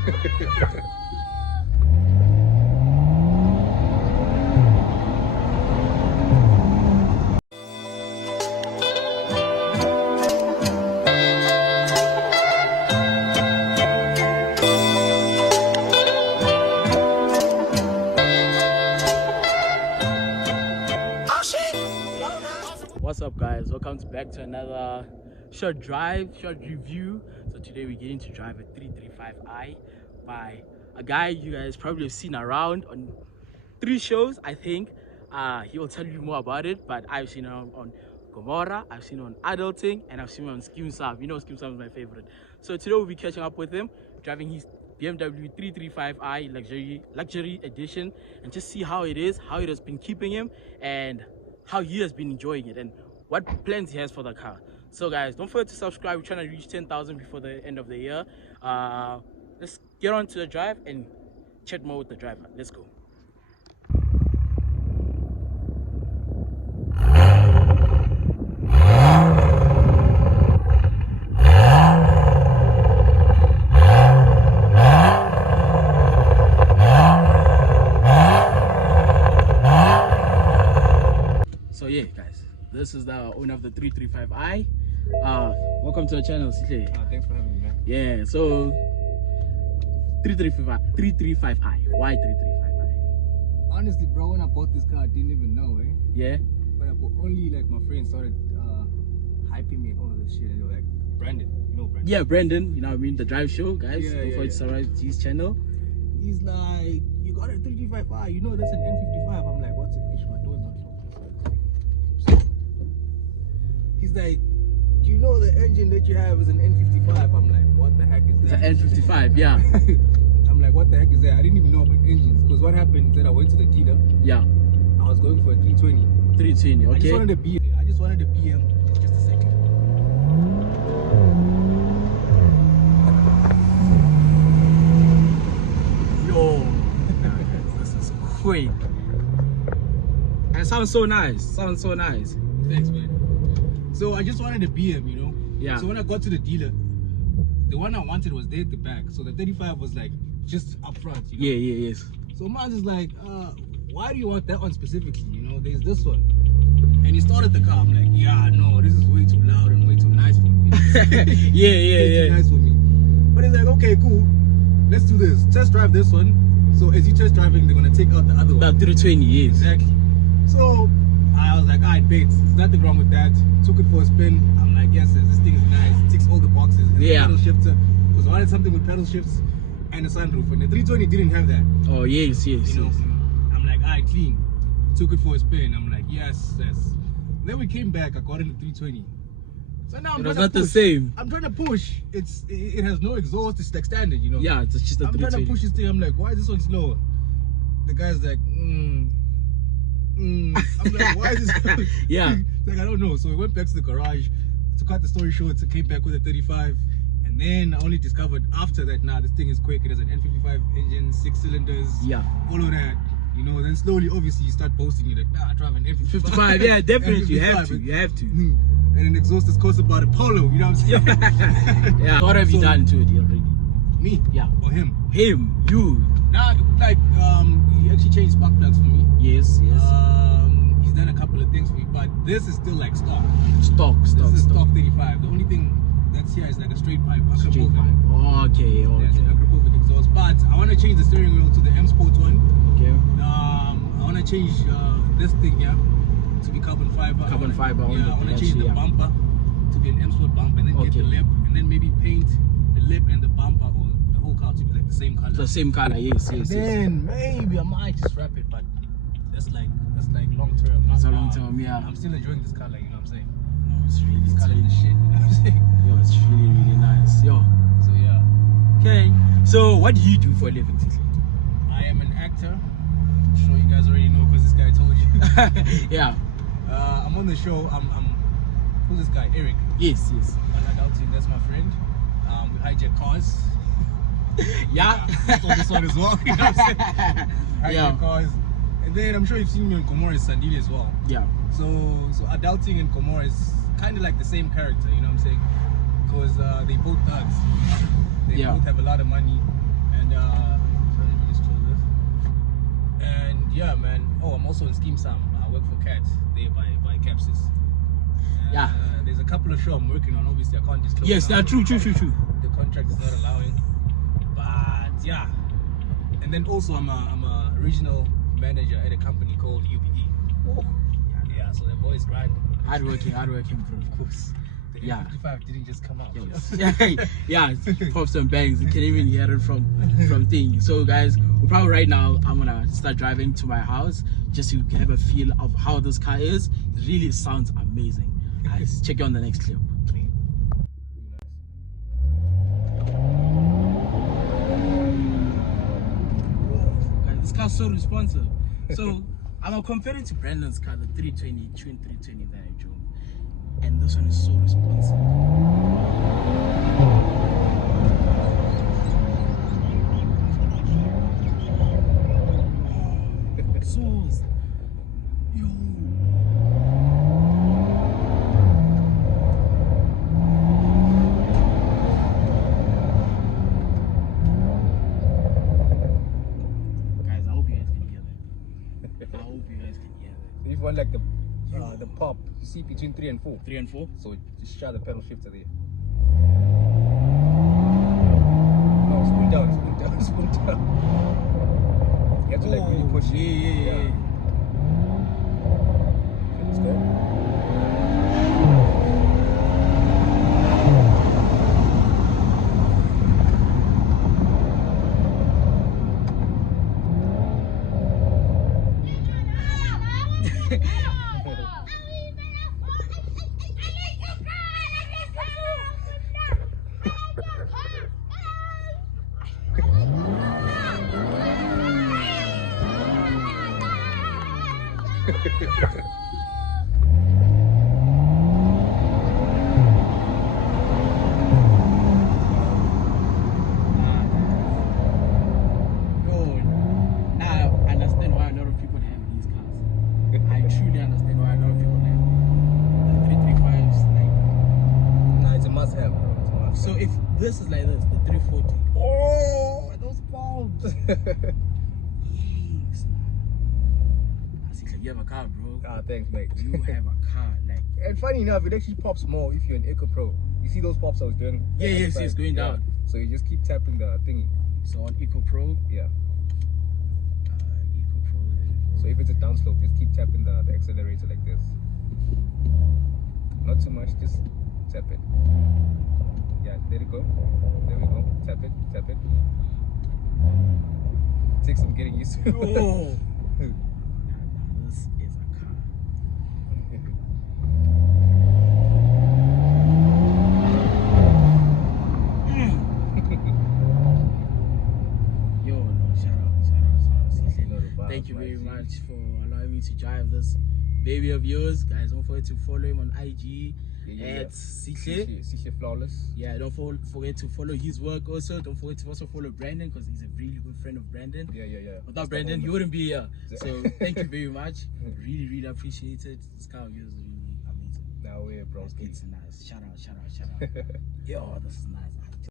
What's up, guys? Welcome back to another short review. So today we're getting to drive a 335i by a guy you guys probably have seen around on 3 shows, I think. He will tell you more about it, but I've seen him on Gomorrah, I've seen him on Adulting, and I've seen him on Skim Sam. You know, Skim Sam is my favorite. So today we'll be catching up with him, driving his BMW 335i luxury edition, and just see how it is, how it has been keeping him, and how he has been enjoying it, and what plans he has for the car. So guys, don't forget to subscribe. We're trying to reach 10,000 before the end of the year. Let's get on to the drive and chat more with the driver. Let's go. So yeah, guys, this is the owner of the 335i. Welcome to the channel, Sihle. Thanks for having me, man. Yeah, so 335i. Why 335i? Honestly, bro, when I bought this car, I didn't even know, eh? Yeah. But only like my friends started hyping me and all of this shit. And they were like, Brandon, you know Brandon? Yeah, Brandon. You know what I mean? The drive show, guys. Yeah, Don't forget to subscribe to his channel. He's like, you got a 335i, you know that's an N55. I'm like, what's it? My door's not closed. He's like, do you know the engine that you have is an N55? I'm like, what the heck is that? It's an N55, yeah. I'm like, what the heck is that? I didn't even know about engines, because what happened is that I went to the dealer. Yeah. I was going for a 320. 320, okay. I just wanted a BM. Just a second. Yo, this is quick. And it sounds so nice. Sounds so nice. Thanks, man. So I just wanted a BM, you know? Yeah. So when I got to the dealer, the one I wanted was there at the back. So the 35 was like just up front, you know? Yeah, yes. So man's is like, why do you want that one specifically? You know, there's this one. And he started the car. I'm like, yeah, no, this is way too loud and way too nice for me. yeah. Too nice for me. But he's like, okay, cool. Let's do this. Test drive this one. So as you test driving, they're gonna take out the other one. About 320 years. Exactly. So I was like, alright, babe, there's nothing wrong with that. Took it for a spin. I'm like, yes, this thing is nice. It ticks all the boxes. It's a pedal shifter. Because I wanted something with pedal shifts and a sunroof. And the 320 didn't have that. Oh, yes. You know, I'm like, alright, clean. Took it for a spin. I'm like, yes. Then we came back. I got in the 320. So now I'm it was trying not to push. the same. I'm trying to push. It has no exhaust. It's like standard, you know. Yeah, it's just a 320. I'm trying to push this thing. I'm like, why is this one slower? The guy's like, I'm like, why is this? Yeah. Like, I don't know. So we went back to the garage. To cut the story short, so came back with a 35. And then I only discovered after that, this thing is quick. It has an N55 engine, 6 cylinders. Yeah. All of that. You know, then slowly, obviously, you start boasting. You're like, I drive an N55. 55, yeah, definitely. You have to. And an exhaust is cost about a Polo, you know what I'm saying? Yeah. What have you done to it already? Me? Yeah. Or him? Him. You. Nah, like, he actually changed spark plugs for me. Yes. He's done a couple of things for me, but this is still like stock. This is stock 35. The only thing that's here is like a straight pipe. Straight pipe. Okay. That's an Akrapovic exhaust. But I want to change the steering wheel to the M Sport one. Okay. I want to change this thing here to be carbon fiber. Carbon fiber. Yeah, I want to change the bumper to be an M Sport bumper, and then get the lip, and then maybe paint the lip and the bumper or the whole car to be like the same color. The same color, yes. Then maybe I might just wrap it, but that's like long term. That's a long term, yeah. I'm still enjoying this color, you know what I'm saying? No, it's really This color is shit, you know what I'm saying? Yo, it's really nice. Yo. So yeah. Okay. So what do you do for a living? I am an actor. I'm sure you guys already know because this guy told you. Yeah. I'm on the show. Who's this guy? Eric. Yes. On Adulting, that's my friend. We hijack cars. Yeah. That's on this one as well. You know what I'm saying? Hijack cars. And then I'm sure you've seen me on Gomorrah's Sandili as well. Yeah. So Adulting and Gomorrah is kind of like the same character, you know what I'm saying? Because they both thugs. They both have a lot of money. sorry, let me just chill this. And yeah, man. Oh, I'm also in Scheme Sam. I work for Cat there by Capsis. Yeah. There's a couple of shows I'm working on. Obviously, I can't disclose. Yes, now. true. The contract is not allowing. But yeah. And then also I'm a regional manager at a company called UPE. Oh. Yeah, so the boys grind. Hardworking, bro. Of course. The Yeah. N55 didn't just come out. Yeah, pops and bangs. You can even hear it from things. So guys, right now I'm gonna start driving to my house just to have a feel of how this car is. It really sounds amazing. Guys, check you on the next clip. Guys, this car's so responsive. So I'm gonna compare it to Brandon's car, the 320 Twin 320 that I drove, and this one is so responsive. Souls. Yo. Guys, I hope you guys can hear that. I hope you guys can hear that. If you want like the pop, you see between 3 and 4. 3 and 4? So just shut the pedal shifter there. No, spoon down. You have to like really push it. Yeah. Okay, let's go. So if this is like this, the 340. Oh, those bombs. Yes, man. You have a car, bro. Ah, thanks, mate. You have a car, like. And funny enough, it actually pops more if you're an Eco Pro. You see those pops I was doing? Yes, it's going down. So you just keep tapping the thingy. So on Eco Pro. Yeah. Eco Pro. So if it's a downslope, just keep tapping the accelerator like this. Not too much, just tap it. Yeah, there you go. There we go. Tap it. Takes some getting used to. Oh. This is a car. Yo, no, shout out. Thank you very much for allowing me to drive this baby of yours. Guys, don't forget to follow him on IG. At Sihle Flawless. Yeah, don't forget to follow his work also. Don't forget to also follow Brandon because he's a really good friend of Brandon. Yeah. Without Brandon, he wouldn't be here. So thank you very much. Really appreciate it. This car of yours is really amazing. Now we're bros. It's nice. Shout out. Yo, this is nice.